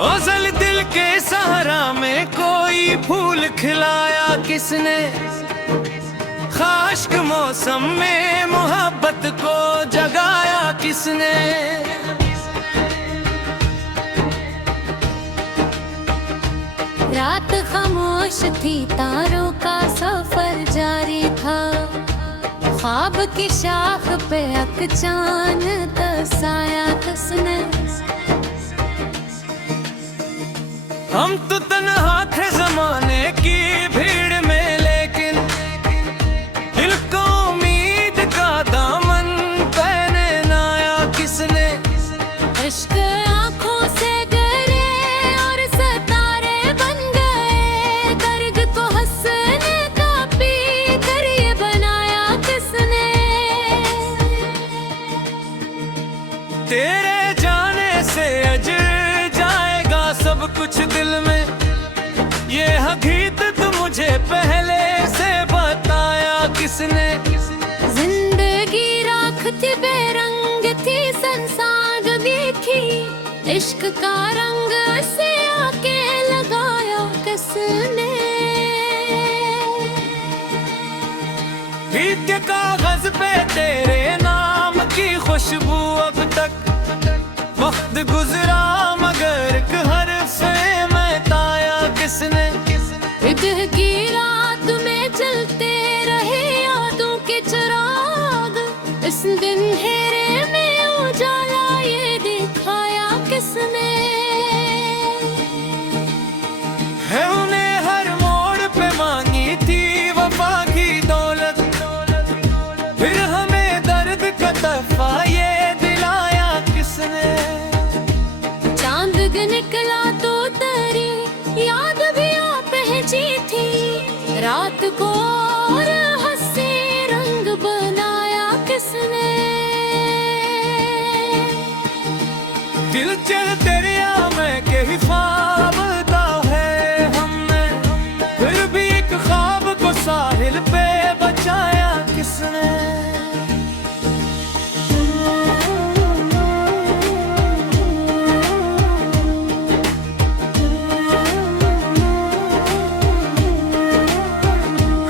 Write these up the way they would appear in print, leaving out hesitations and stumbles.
ओज़ल दिल के सहारा में कोई फूल खिलाया किसने, खाश्क मौसम में मोहब्बत को जगाया किसने। रात खामोश थी, तारों का सफर जारी था, ख्वाब की शाख पे अकचान दसाया किसने। हम तो तन्हा थे ज़माने की भीड़ में, लेकिन दिल को उम्मीद का दामन पहनाया किसने। इश्क आँखों से गहरे और सितारे बन गए, दर्द को हंसने का पीकर ये बनाया किसने। तेरे जाने से अजर जाएगा सब कुछ दिल में, ये हकीकत तो मुझे पहले से बताया किसने। जिंदगी राख थी, बेरंग थी, संसागनी थी, इश्क का रंग से आके लगाया किसने। बीते कागज पे तेरे नाम की खुशबू अब तक, वक्त गुजरा मगर एक हर्फ में ताया किसने। विदह की रात में चलते रहे यादों के चिराग, इस दिन अंधेरे में उजाला ये दिखाया किसने। है उन्हें हर मोड़ पे मांगी थी वफा की दौलत, फिर हमें दर्द का तहफा ये दिलाया किसने। चांद निकला तो तेरी याद भी आ पहुंची थी, रात को और हंसी रंग बनाया किसने। दिल चल दरिया में के ही ख्वाब दा है हमने, फिर भी एक ख्वाब को साहिल पे बचाया किसने।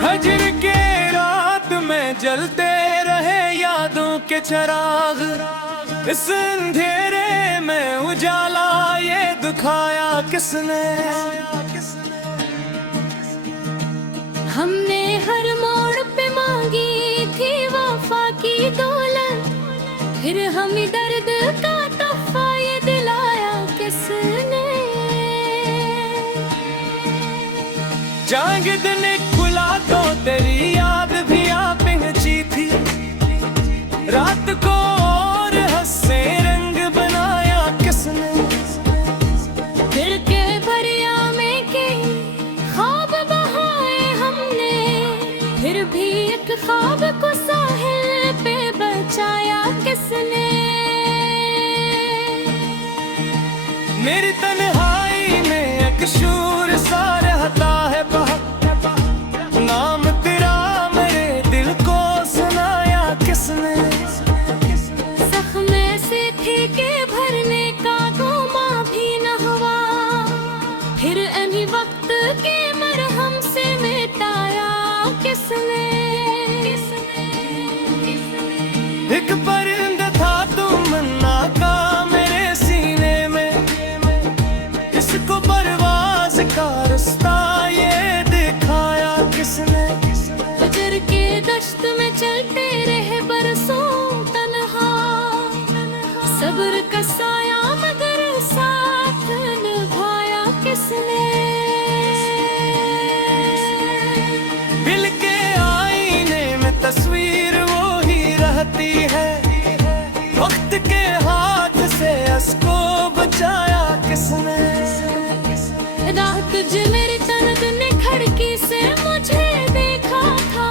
हजर के रात में जलते रहे यादों के चिराग, इस अंधेरे में उजाला ये दिखाया किसने। हमने हर मोड़ पे मांगी थी वफा की दौलत, फिर हमें दर्द का तोहफा ये दिलाया किसने। जाग दिन खुला तो तेरी याद भी आ पहुंची थी, रात को और हंसे रंग बनाया किसने। दिल के भरिया में के ख्वाब बहाए हमने, फिर भी एक ख्वाब को साहिल पे बचाया किसने। मेरी तन्हाई में एक शूर सा रहता है बहा, नाम तेरा मेरे दिल को सुनाया किसने। जख्म ऐसे थे के भरने का गुमा भी न हुआ, फिर इन्हीं वक्त के मरहम से मिटाया किसने। एक परिंदा था तमन्ना का मेरे सीने में, इसको परवाज़ का रास्ता ये दिखाया किसने। फजर के दश्त में चलते रहे बरसों तन्हा, सब्र का साया मगर साथ निभाया किसने। दिल के आईने में तस्वीर वो ही रहती है, वक्त के हाथ से उसको बचाया किसने। रात जो मेरी तलब ने खिड़की से मुझे देखा था,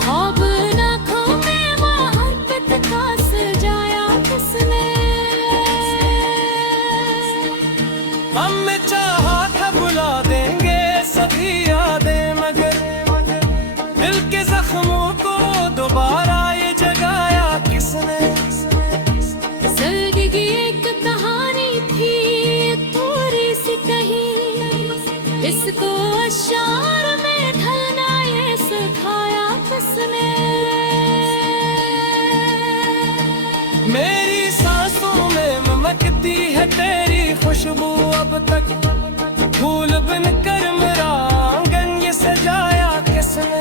ख्वाब आँखों में मोहब्बत का सजाया किसने। हम चाहा था बुला देंगे सभी यादें, मगर दिल के जख्मों को दोबारा ये जगाया किसने। जिंदगी एक कहानी थी, तो खुशबू अब तक फूल बिन कर मेरा आंगन ये सजाया किसने।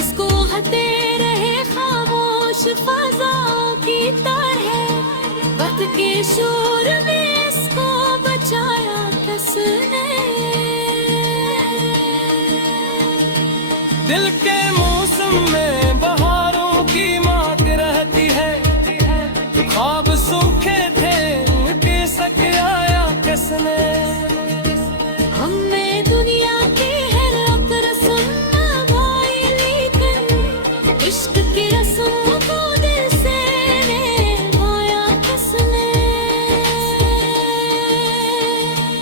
इसको हते रहे खामोश फाजाओं की तरह, वक्त के शोर में इसको बचाया किसने। दिल के मौसम में बहारों की मांग रहती है, ख्वाब सूखे थे उनके सक आया किसने। हमें दुनिया की हर अतर सुनना भाई, लेकिन इश्क की रस्म को दिल से निभाया किसने।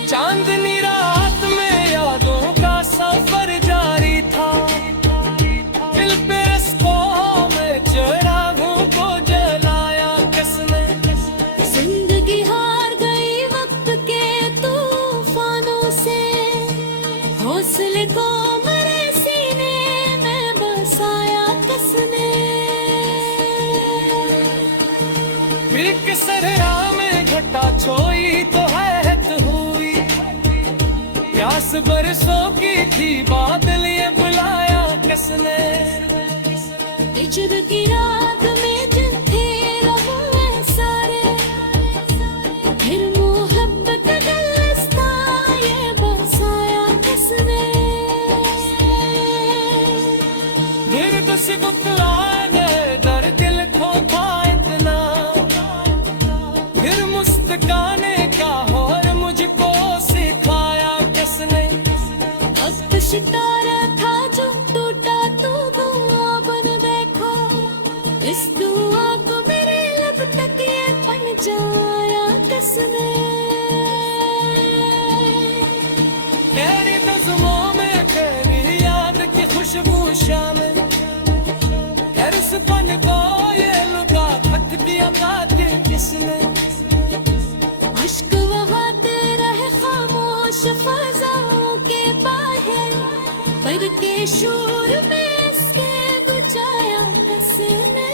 चांदनी रात में यादों का सफर जारी था, दिल पे रस्कों में चिरागों को जलाया किसने। जिंदगी हार गई वक्त के तूफानों से, हौसले को मेरे सीने में बसाया किसने। एक सरया में घटा छोई तो हैरत हुई, प्यास बरसों की थी बादल ये बुलाया किसने। हिजर की रात में जिन थे रहे सारे, फिर मोहब्बत दिलस्ता ये बसाया किसने। दर्द से बुतलाने दर दिल खोखा इतना, फिर मुस्काने का और मुझको सिखाया किसने। वक्त सितारा था जो टूटा तू दुआ बन देखो, इस दुआ को मेरे लब तक ये पहुंचाया किसने। मेरी नज़्मों में तेरी याद की खुशबू शामिल, पन को ये लुका खत दिया खातिर किसने। अश्क बहाते रहे खामोश फज़ाओं के बाहर, पर के शोर में इसके बुझाया किसने।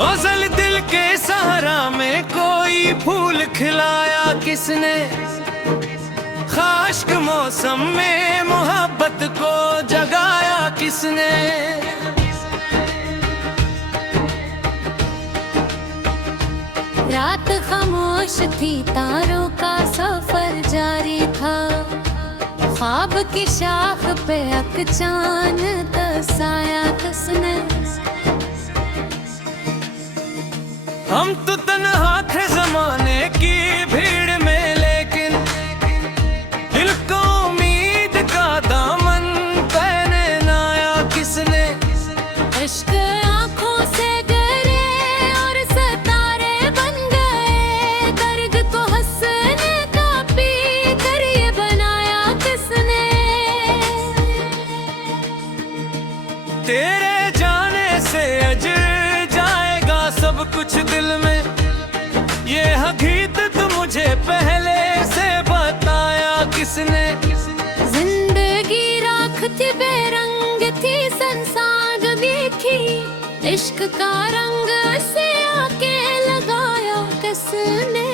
ओज़ल दिल के सहारा में कोई फूल खिलाया किसने। खाश्क मौसम में मोहब्बत को जगाया किसने। रात खामोश थी तारों का सफर जारी था, ख्वाब की शाख पे अक चांद दसाया किसने। हम तो तन्हा थे जमाने की भीड़ में, लेकिन दिल को उम्मीद का दामन पहने नाया किसने। इश्क आँखों से गहरे और सितारे बन गए, दर्द को हंसने का पी कर ये बनाया किसने। तेरे जाने से अजर जाएगा सब कुछ दिल में, ये हकीकत तो मुझे पहले से बताया किसने। जिंदगी राख थी बेरंग थी संसार जो देखी, इश्क का रंग से आके लगाया किसने।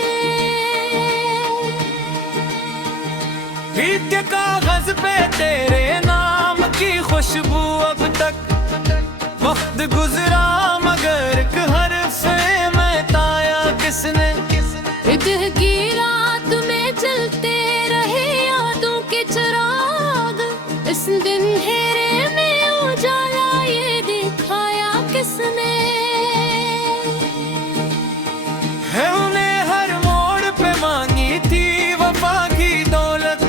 प्रीत के कागज पे तेरे नाम की खुशबू अब तक, वक्त गुजरा मगर हर से मैं ताया किसने। हृदय की रात में चलते रहे यादों के चिराग, इस दिन हेरे में उजाला ये दिखाया किसने। है उन्हें हर मोड़ पे मांगी थी वफा की दौलत,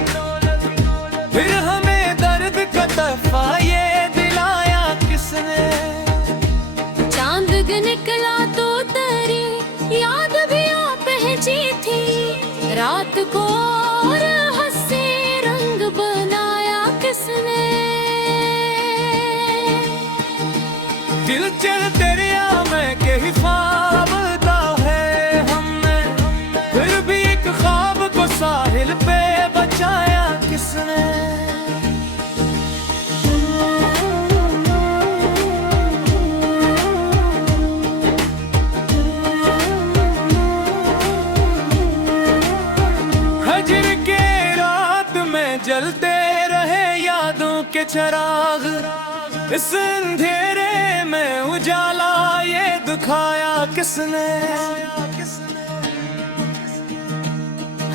फिर हमें दर्द का तहफा ये दिलाया किसने। चांद निकला तो तेरी याद भी आ पहुंची थी, रात को और हंसी रंग बनाया किसने। दिल चल दरिया में समय के हिफाजता है हमने, फिर भी एक ख्वाब को साहिल पे बचाया किसने। हजर के रात में जलते रहे यादों के चिराग, इस अंधेरे में उजाला ये दिखाया किसने।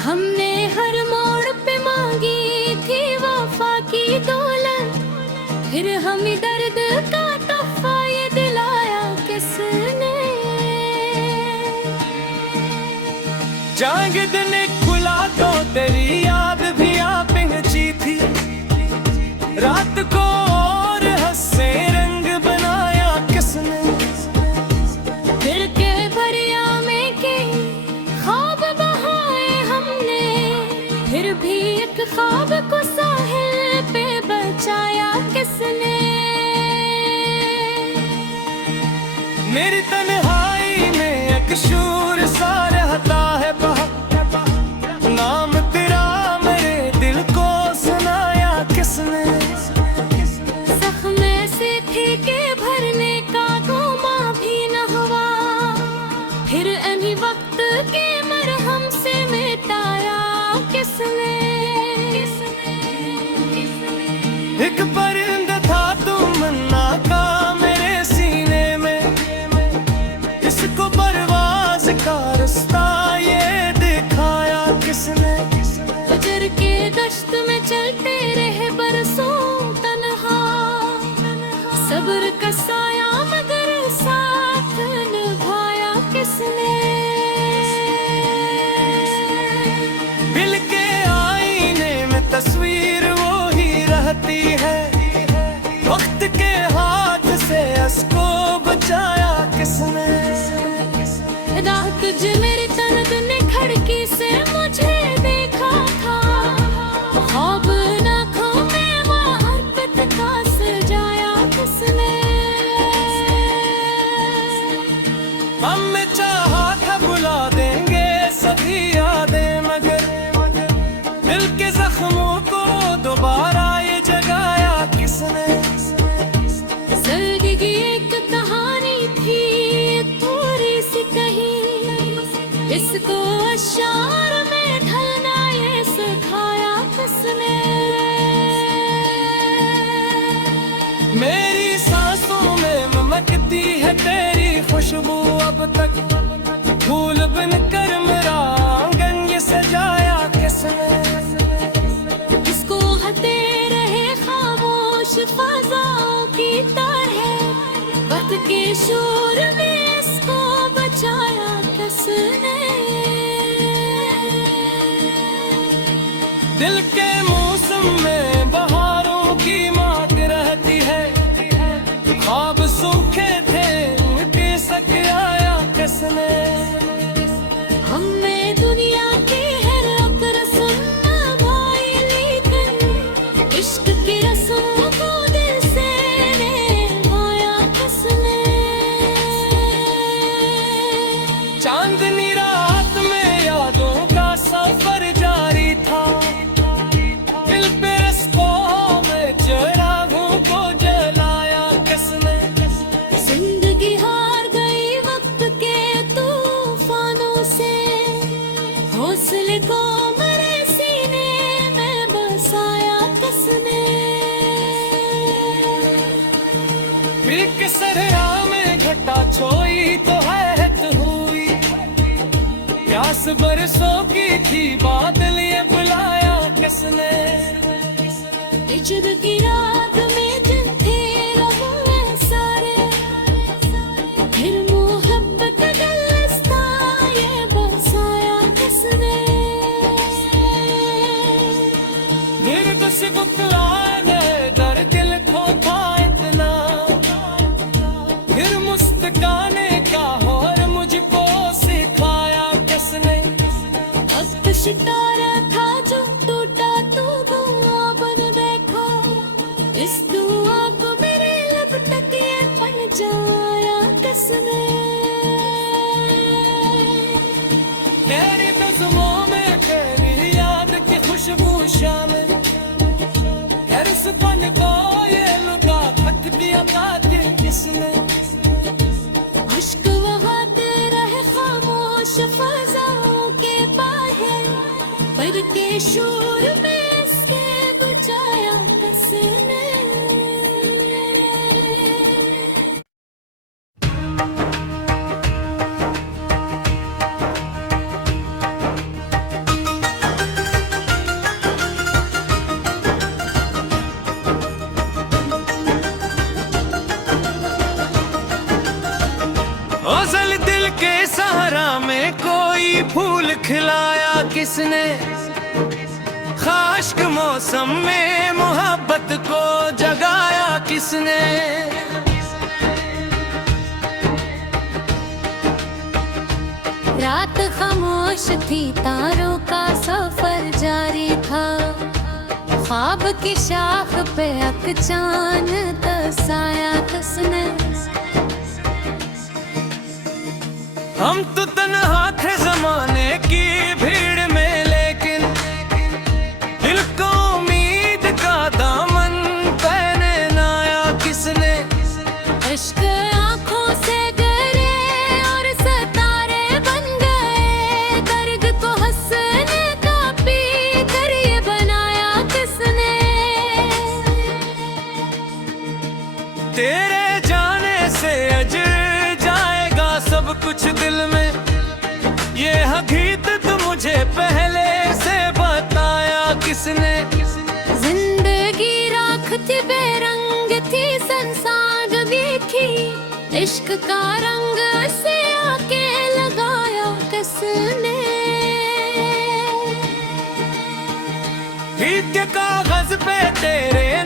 हमने हर मोड़ पे मांगी थी वफा की दौलत, फिर हमें दर्द का तोहफा ये दिलाया किसने। जाग दिन खुला तो तेरी याद भी आ पहुंची थी, रात को और हंसे रंग बनाया किसने। फिर के भरिया में के ख्वाब बहाए हमने, फिर भी एक ख्वाब को साहिल पे बचाया किसने। मेरी तन्हाई में एक शूर सा रहता है बहा, नाम तेरा मेरे दिल को सुनाया किसने। जख्म ऐसे थे के भरने का गुमा भी न हुआ, फिर इन्हीं वक्त के मरहम से मिटाया किसने। एक परिंदा था तमन्ना का मेरे सीने में, इसको परवाज का रास्ता ये दिखाया किसने। गुजर के दश्त में चलते रहे बरसों तन्हा, सब्र का साया मगर साथ निभाया किसने। दिल के आईने में तस्वीर वो ही रहती है, वक्त के हाथ से उसको बचाया किसने। रात जो मेरे तन ने खिड़की से मुझे देखा था, ख्वाब आँखों में मोहब्बत का सजाया किसने। हमने चाहा था बुला देंगे सभी यादें, मगर दिल के जख्मों को दोबारा ये जगाया किसने। जिंदगी की एक कहानी थी थोड़ी सी कहीं, इसको अशार में ढलना ये सिखाया किसने। मेरी सांसों में महकती है तेरी खुशबू अब तक, फूल बनकर मेरा आंगन ये सजाया किसने। इसको हते रहे खामोश फ़ज़ाओं की तरह, वक्त के शोर में इसको बचाया किसने। दिल के मौसम में बहारों की मांग रहती है, ख्वाब सूखे थे उनके सक आया किसने। हमें दुनिया की हर एक रस्म भाई, लेकिन इश्क की रस्म को दिल से निभाया किसने। चांदनी रात में यादों का सफर जारी था, दिल पे रस्मों में चिरागों को जलाया किसने। जिंदगी हार गई वक्त के तूफानों से, हौसले को मेरे सीने में बसाया किसने। एक सरया में घटा छोई तो हैरत हुई, प्यास बरसों की थी बादल ये बुलाया किसने। हिजर की रात में दिन थे रहे सारे, फिर मोहब्बत का रास्ता ये बसाया किसने। दर्द से बुतलाने दर दिल को था इतना, फिर मुस्काने का और मुझको सिखाया किसने। वक्त सितारा था जो टूटा तू दुआ बन देखो, इस दुआ को मेरे लब तक ये पन जाया। किसने। मेरी नज़्मों में तेरी याद की खुशबू शामिल, इस पन को ये लुटा खत दिया कातिल किसने। अश्क बहाते रहे खामोश फ़ज़ाओं के बाहर, पर के शोर में इसके बचाया किसने। ओज़ल दिल के सहारा में कोई फूल खिलाया किसने। खाश्क मौसम में मोहब्बत को जगाया किसने। रात खामोश थी, तारों का सफर जारी था, ख्वाब की शाख पे अकचान तसाया किसने। हम तो तन्हा थे ज़माने की भीड़ में, लेकिन दिल को उम्मीद का दामन पहनाया किसने। इश्क आँखों से गहरे और सितारे बन गए, दर्द को हंसने का पी कर ये बनाया किसने। तेरे जाने से अजर जाएगा सब कुछ दिल में, ये हकीकत मुझे पहले से बताया किसने। जिंदगी राख थी, बेरंग थी, संसार जो देखी, इश्क का रंग से आके लगाया किसने। भीग के कागज पे तेरे